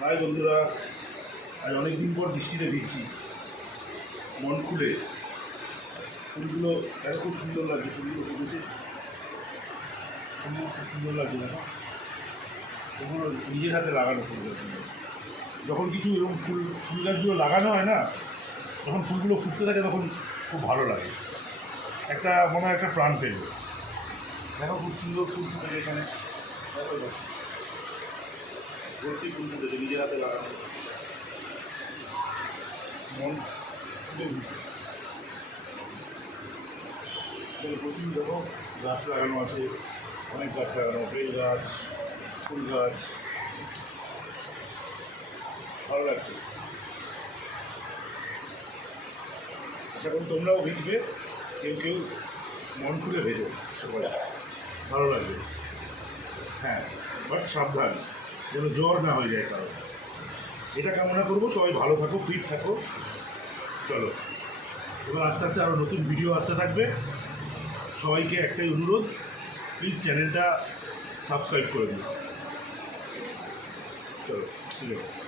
High বন্ধুরা, আজ অনেকদিন পর বৃষ্টিতে ভিজছি, মন খুলে। ফুলগুলো এত খুব সুন্দর লাগছে, ফুলগুলো ফুটেছে, ফুলগুলো খুব সুন্দর লাগছে। দেখো, এগুলো নিজের হাতে লাগানো ফুল গাছগুলো। যখন কিছু এরকম ফুল গাছগুলো লাগানো হয় না, যখন ফুলগুলো ফুটতে থাকে তখন খুব ভালো লাগে, একটা মনে হয় একটা প্রাণ পেল। দেখো খুব সুন্দর ফুল ফুটেছে এখানে, ভর্তি ফুল ফুটেছে নিজের হাতে লাগানো, মন প্রচুর। দেখো গাছ লাগানো আছে, অনেক গাছ লাগানো, বেল গাছ, ফুল গাছ, ভালো লাগছে। আশা করি তোমরাও ভিজবে, কেউ কেউ মন খুলে ভেজো, সবাই ভালো লাগবে। হ্যাঁ, বাট সাবধান যেন জ্বর না হয়ে যায় কারণ। এটা কামনা করবো সবাই ভালো থাকো, ফিট থাকো। চলো, এবার আস্তে আস্তে আরও নতুন ভিডিও আসতে থাকবে। সবাইকে একটাই অনুরোধ, প্লিজ চ্যানেলটা সাবস্ক্রাইব করে দিন। চলো, ঠিক আছে।